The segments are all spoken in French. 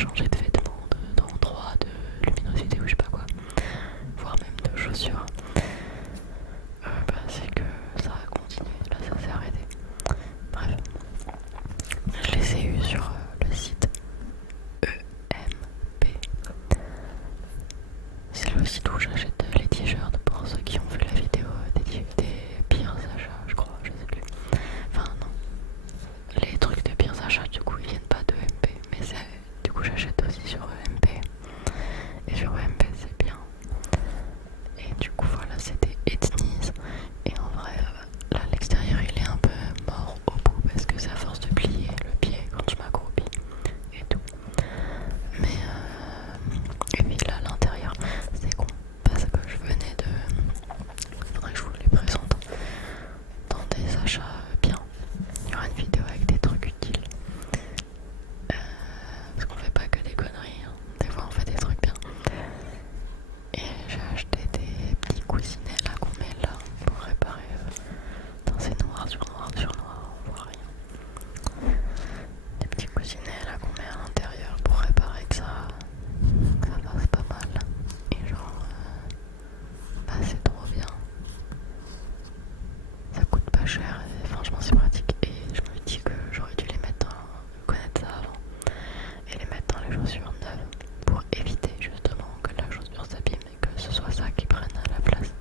changer de vêtements, d'endroit, de luminosité ou je sais pas quoi, voire même de chaussures, c'est que ça a continué, là ça s'est arrêté. Bref, je les ai eus sur le site EMP. C'est le site où j'achète les t-shirts pour ceux qui ont vu la vidéo des pires achats, je crois, je sais plus. Enfin non, les trucs de pires achats du coup ils viennent pas de EMP, mais du coup j'achète aussi sur EMP. Et sur EMP c'est bien. Et du coup voilà, c'était Etnies. Et en vrai, là l'extérieur il est un peu mort au bout parce que c'est à force de plier le pied quand je m'accroupis et tout. Mais et puis là à l'intérieur c'est con parce que je venais de... Faudrait que je vous les présente dans des achats bien. Il y aura une vidéo avec des trucs utiles. Parce qu'on fait pas que des conneries, hein. Des fois on fait des trucs bien. Et j'ai acheté des petits coussinets là qu'on met là pour réparer dans ces noirs sur noir sur noir, on voit rien. Des petits coussinets là qu'on met à l'intérieur pour réparer que ça passe pas mal. Et genre, c'est trop bien. Ça coûte pas cher et franchement c'est pratique. Et je me dis que j'aurais dû les mettre connaître ça avant et les mettre dans les chaussures neuves pour éviter justement que la chaussure s'abîme et que ce soit ça qui prenne la place.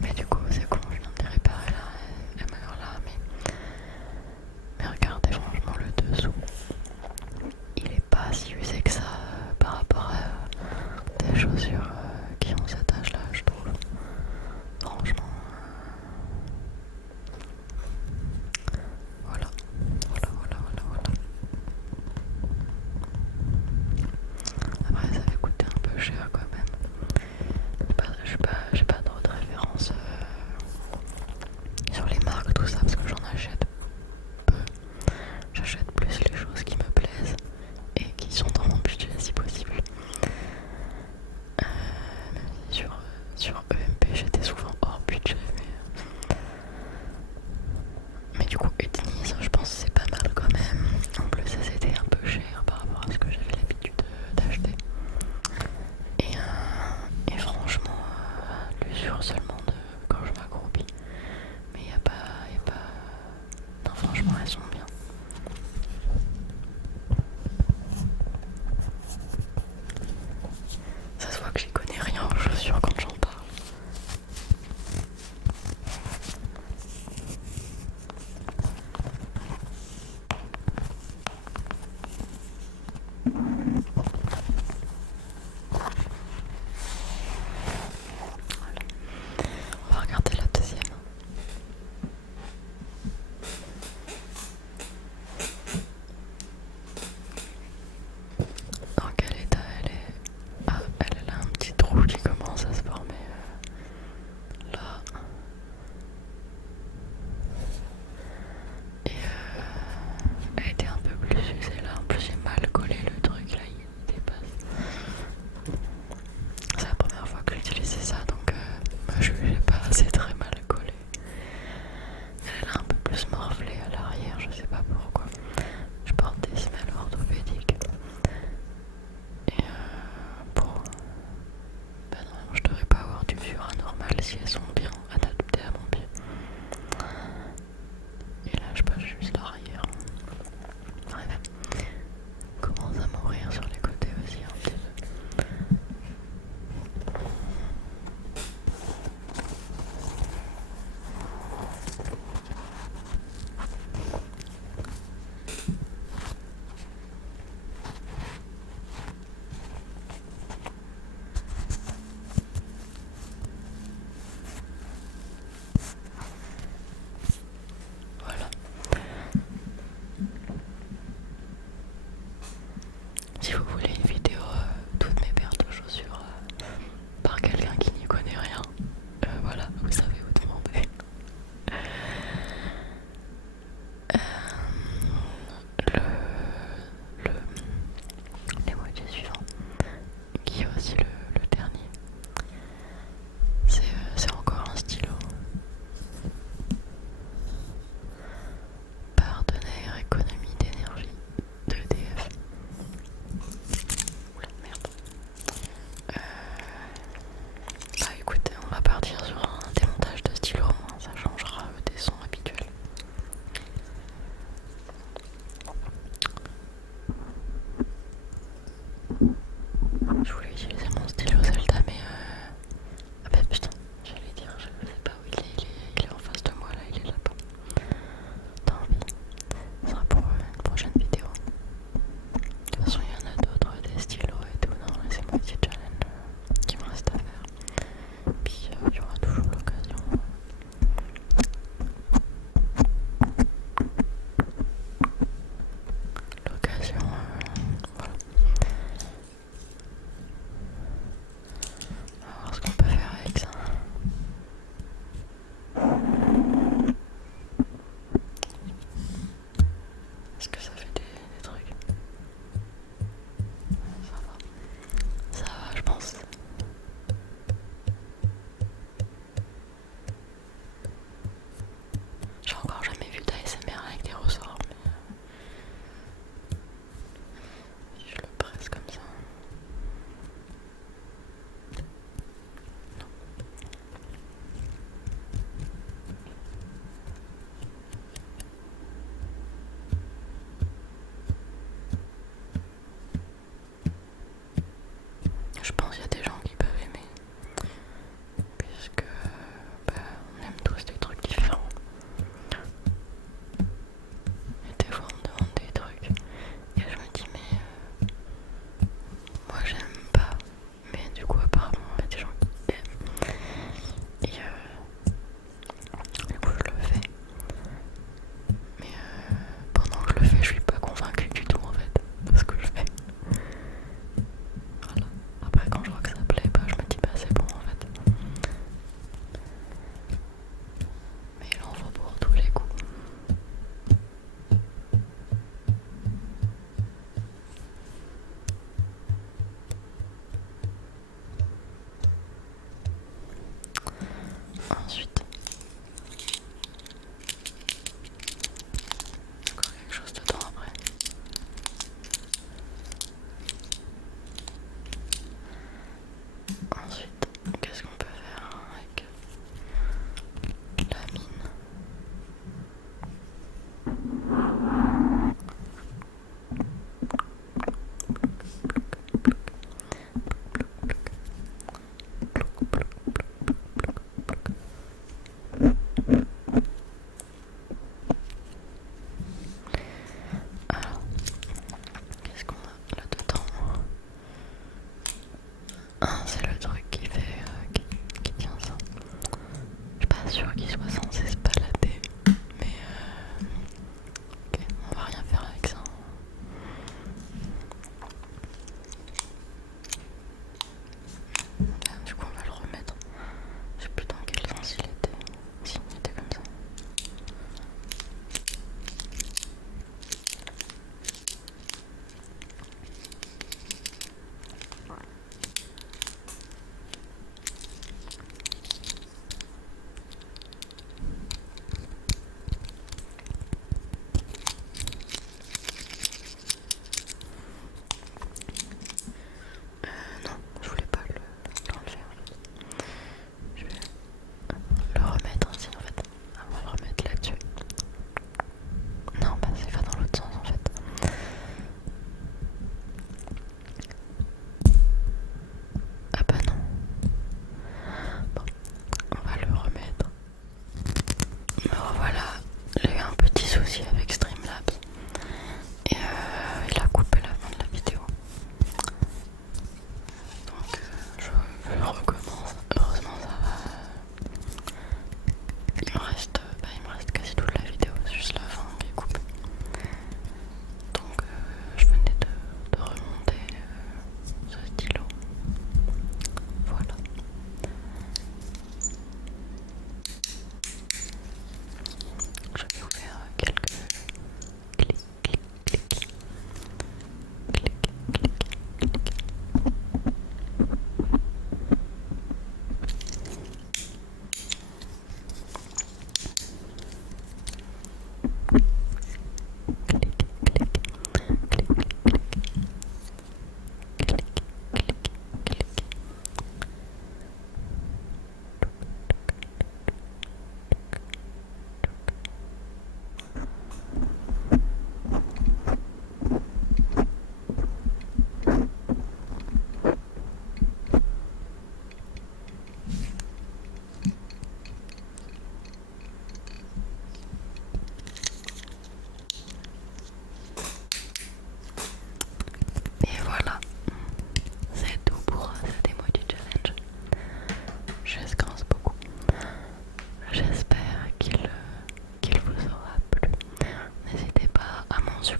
Mais du coup c'est con, je viens de les réparer là, et alors là, mais regardez franchement le dessous, il est pas si usé que ça par rapport à des chaussures qui ont cet âge là, je trouve. Franchement, voilà.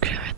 que j'avais